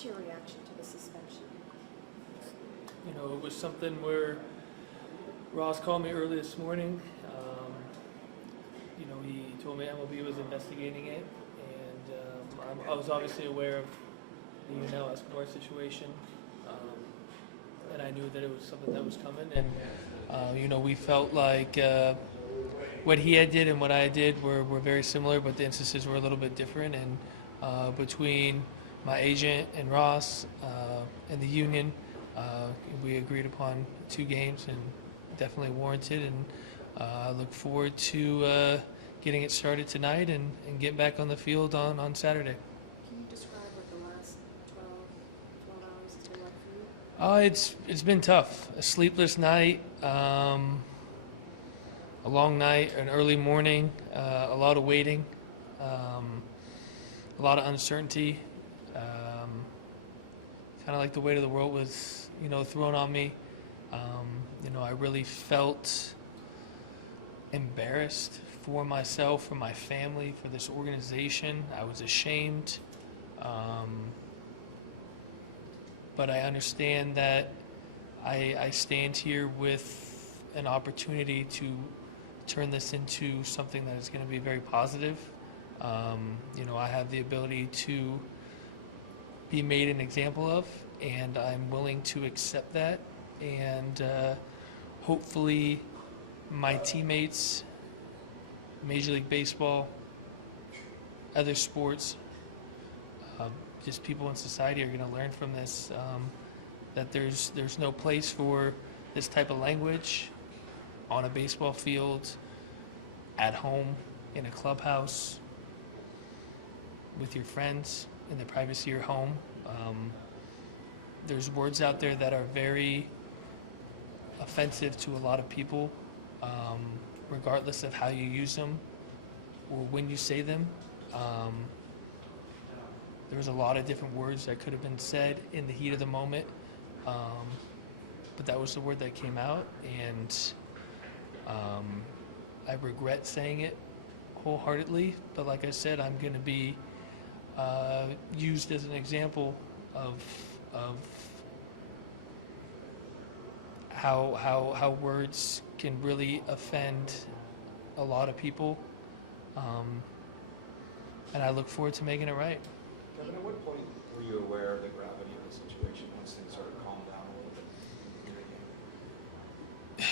What's your reaction to the suspension? You know, it was something where Ross called me early this morning. You know, he told me MLB was investigating it, and I was obviously aware of the UNL Escobar situation, and I knew that it was something that was coming. And you know, we felt like what he had did and what I did were very similar, but the instances were a little bit different. And between my agent and Ross and the union, we agreed upon 2 games, and definitely warranted. And I look forward to getting it started tonight and getting back on the field on Saturday. Can you describe what the last 12 hours has been like for you? It's been tough. A sleepless night, a long night, an early morning, a lot of waiting, a lot of uncertainty. Kind of like the weight of the world was, you know, thrown on me. You know, I really felt embarrassed for myself, for my family, for this organization. I was ashamed. But I understand that I stand here with an opportunity to turn this into something that is going to be very positive. You know, I have the ability to be made an example of, and I'm willing to accept that. And hopefully my teammates, Major League Baseball, other sports, just people in society are going to learn from this, that there's no place for this type of language on a baseball field, at home, in a clubhouse, with your friends, in the privacy of your home. There's words out there that are very offensive to a lot of people, regardless of how you use them or when you say them. There's a lot of different words that could have been said in the heat of the moment, but that was the word that came out, and I regret saying it wholeheartedly. But like I said, I'm going to be used as an example of how words can really offend a lot of people, and I look forward to making it right. Kevin, at what point were you aware of the gravity of the situation once things started to calm down a little bit?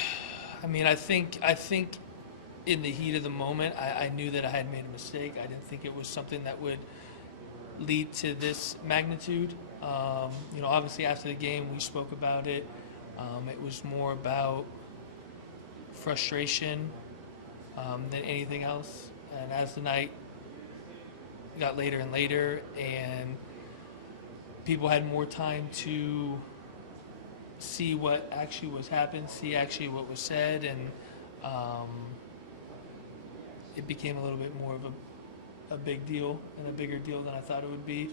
I mean, I think in the heat of the moment, I knew that I had made a mistake. I didn't think it was something that would lead to this magnitude. You know, obviously after the game, we spoke about it. It was more about frustration than anything else. And as the night got later and later, and people had more time to see what actually was happened, see actually what was said, and it became a little bit more of a big deal and a bigger deal than I thought it would be.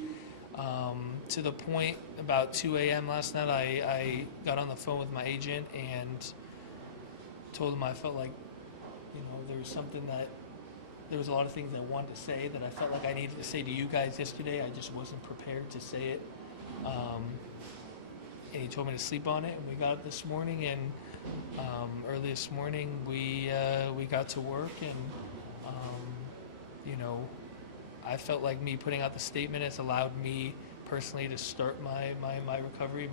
To the point about 2 a.m. last night, I got on the phone with my agent and told him I felt like, you know, there was a lot of things I wanted to say that I felt like I needed to say to you guys yesterday. I just wasn't prepared to say it. And he told me to sleep on it, and we got up this morning, and early this morning we got to work, and you know, I felt like me putting out the statement has allowed me personally to start my recovery,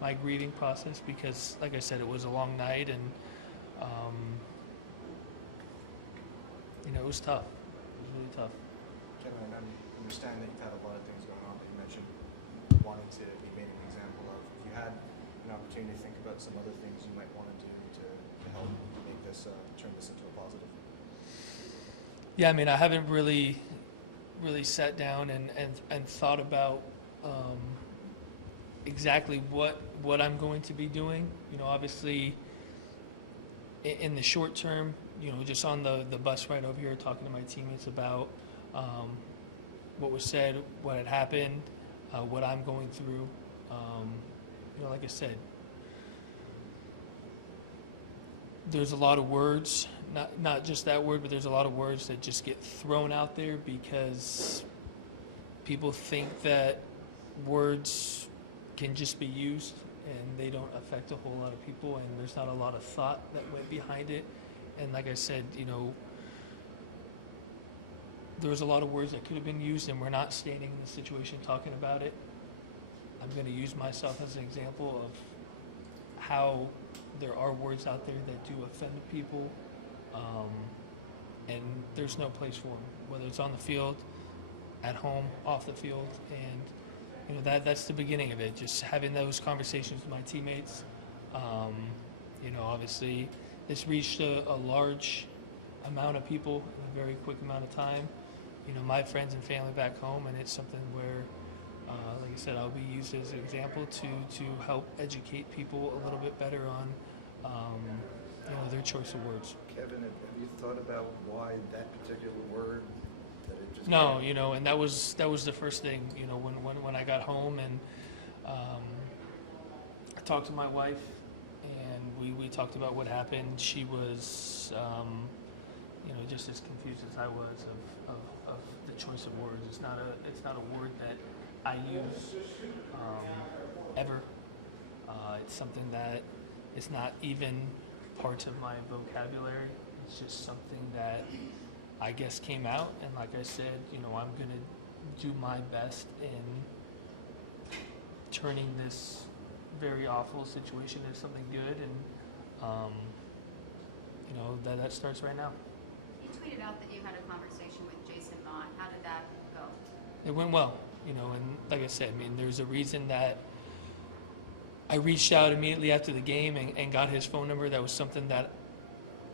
my grieving process, because like I said, it was a long night, and you know, it was tough. It was really tough. Kevin, I understand that you've had a lot of things going on, but you mentioned wanting to be made an example of. If you had an opportunity to think about some other things you might want to do to help make this, turn this into a positive. Yeah, I mean, I haven't really sat down and thought about exactly what I'm going to be doing. You know, obviously in the short term, you know, just on the bus ride over here, talking to my teammates about what was said, what had happened, what I'm going through. You know, like I said, there's a lot of words, not just that word, but there's a lot of words that just get thrown out there because people think that words can just be used and they don't affect a whole lot of people, and there's not a lot of thought that went behind it. And like I said, there was a lot of words that could have been used, and we're not standing in the situation talking about it. I'm going to use myself as an example of how there are words out there that do offend people, and there's no place for them, whether it's on the field, at home, off the field, and that's the beginning of it. Just having those conversations with my teammates. Obviously, it's reached a large amount of people in a very quick amount of time. My friends and family back home, and it's something where, like I said, I'll be used as an example to help educate people a little bit better on, their choice of words. Kevin, have you thought about why that particular word? That it just No, and that was the first thing. When I got home, and I talked to my wife, and we talked about what happened. She was, just as confused as I was of the choice of words. It's not a word that I use ever. It's something that is not even part of my vocabulary. It's just something that I guess came out, and like I said, I'm gonna do my best in turning this very awful situation into something good, and that starts right now. You tweeted out that you had a conversation with Jason Vaughn. How did that go? It went well, and like I said, there's a reason that I reached out immediately after the game and got his phone number. That was something that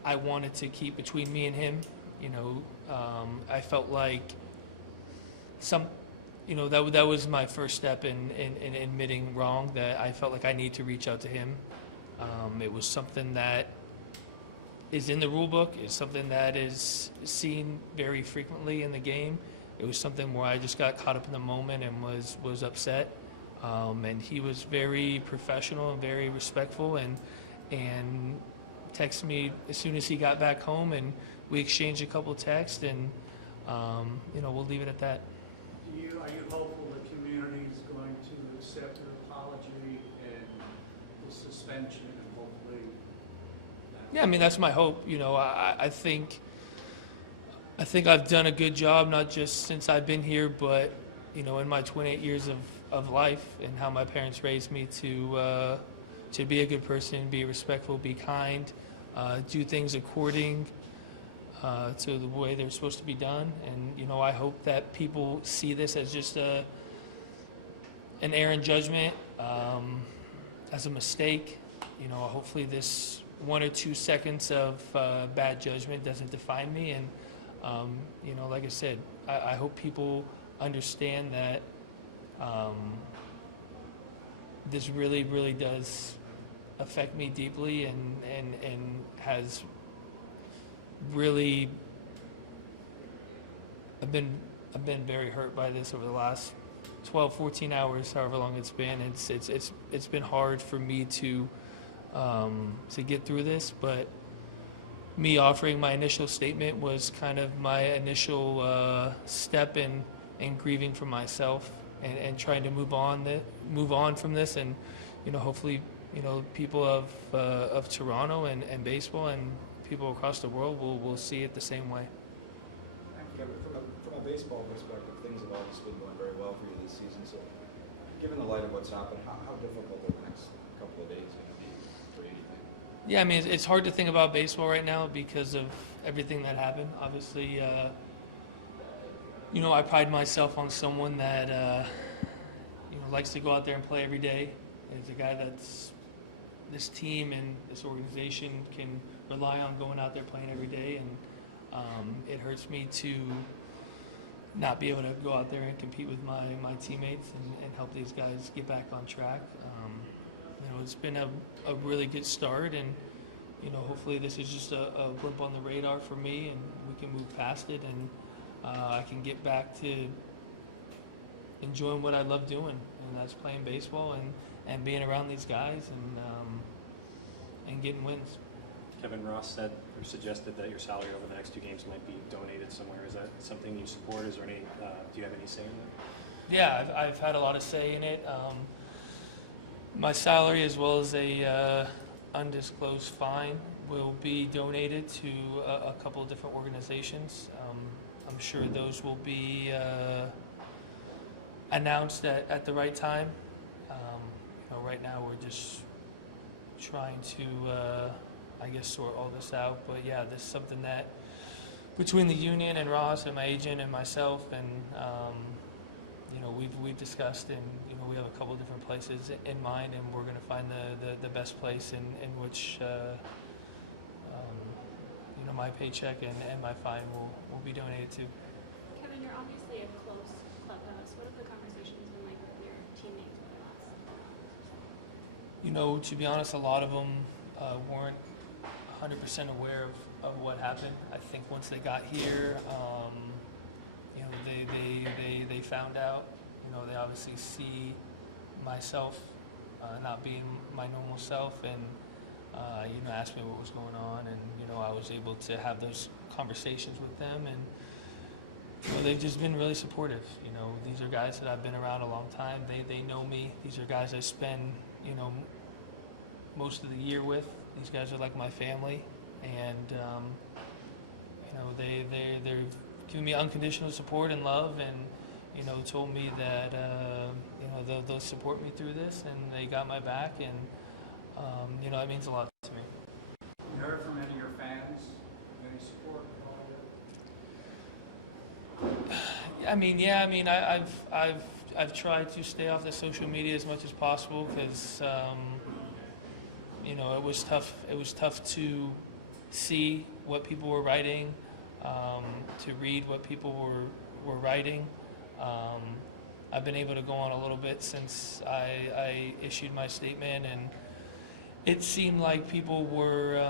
I wanted to keep between me and him. I felt like that was my first step in admitting wrong, that I felt like I need to reach out to him. It was something that is in the rule book. It's something that is seen very frequently in the game. It was something where I just got caught up in the moment and was upset. And he was very professional and very respectful, and texted me as soon as he got back home, and we exchanged a couple texts, and we'll leave it at that. Are you hopeful the community is going to accept your apology and the suspension, and hopefully? Yeah, that's my hope. I think I've done a good job, not just since I've been here, but in my 28 years of life, and how my parents raised me to be a good person, be respectful, be kind, do things according to the way they're supposed to be done. And I hope that people see this as just an error in judgment, as a mistake. Hopefully this 1 or 2 seconds of bad judgment doesn't define me. And like I said, I hope people understand that this really, really does affect me deeply, and has really, I've been very hurt by this over the last 12, 14 hours, however long it's been. It's been hard for me to get through this, but me offering my initial statement was kind of my initial step in grieving for myself, and trying to move on from this, and hopefully people of Toronto and baseball and people across the world will see it the same way. Kevin, from a baseball perspective, things have obviously been going very well for you this season. So, given the light of what's happened, how difficult are the next couple of days going to be for you, do you think? Yeah, it's hard to think about baseball right now because of everything that happened. Obviously, I pride myself on someone that likes to go out there and play every day. It's a guy that's this team and this organization can rely on going out there playing every day, and it hurts me to not be able to go out there and compete with my teammates and help these guys get back on track. It's been a really good start, and hopefully this is just a blip on the radar for me, and we can move past it, and I can get back to enjoying what I love doing, and that's playing baseball and being around these guys and getting wins. Kevin Ross said or suggested that your salary over the next 2 games might be donated somewhere. Is that something you support? Is there any? Do you have any say in that? Yeah, I've had a lot of say in it. My salary, as well as a undisclosed fine, will be donated to a couple of different organizations. I'm sure those will be announced at the right time. Right now we're just trying to, I guess, sort all this out. But yeah, this is something that between the union and Ross and my agent and myself, and we've discussed, and we have a couple of different places in mind, and we're going to find the best place in which my paycheck and my fine will be donated to. Kevin, you're obviously a close clubhouse. What have the conversations been like with your teammates over the last? To be honest, a lot of them weren't 100% aware of what happened. I think once they got here, they found out. They obviously see myself not being my normal self, and asked me what was going on, and I was able to have those conversations with them, and they've just been really supportive. These are guys that I've been around a long time. They know me. These are guys I spend most of the year with. These guys are like my family, and they're giving me unconditional support and love, and told me that they'll support me through this, and they got my back, and that means a lot to me. You heard from any of your fans? Any support at all? I've tried to stay off the social media as much as possible, because it was tough. It was tough to see what people were writing, to read what people were writing. I've been able to go on a little bit since I issued my statement, and it seemed like people were,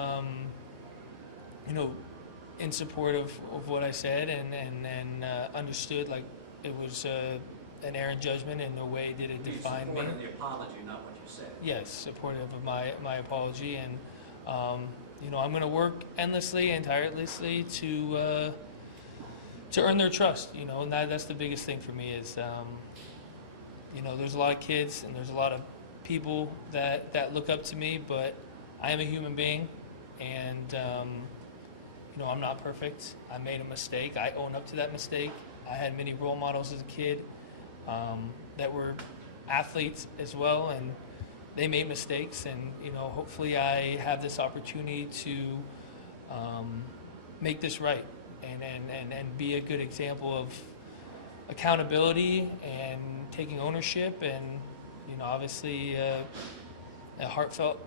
in support of what I said, and understood like it was an errant judgment, and no way did it define me. You supported the apology, not what you said. Yes, supportive of my apology, and I'm going to work endlessly and tirelessly to earn their trust. And that's the biggest thing for me is, there's a lot of kids and there's a lot of people that look up to me, but I am a human being, and I'm not perfect. I made a mistake. I own up to that mistake. I had many role models as a kid that were athletes as well, and they made mistakes, and hopefully I have this opportunity to make this right, and be a good example of accountability and taking ownership, and obviously a heartfelt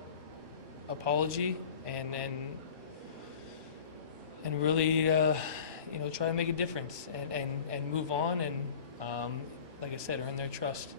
apology, and really try to make a difference, and move on, and like I said, earn their trust.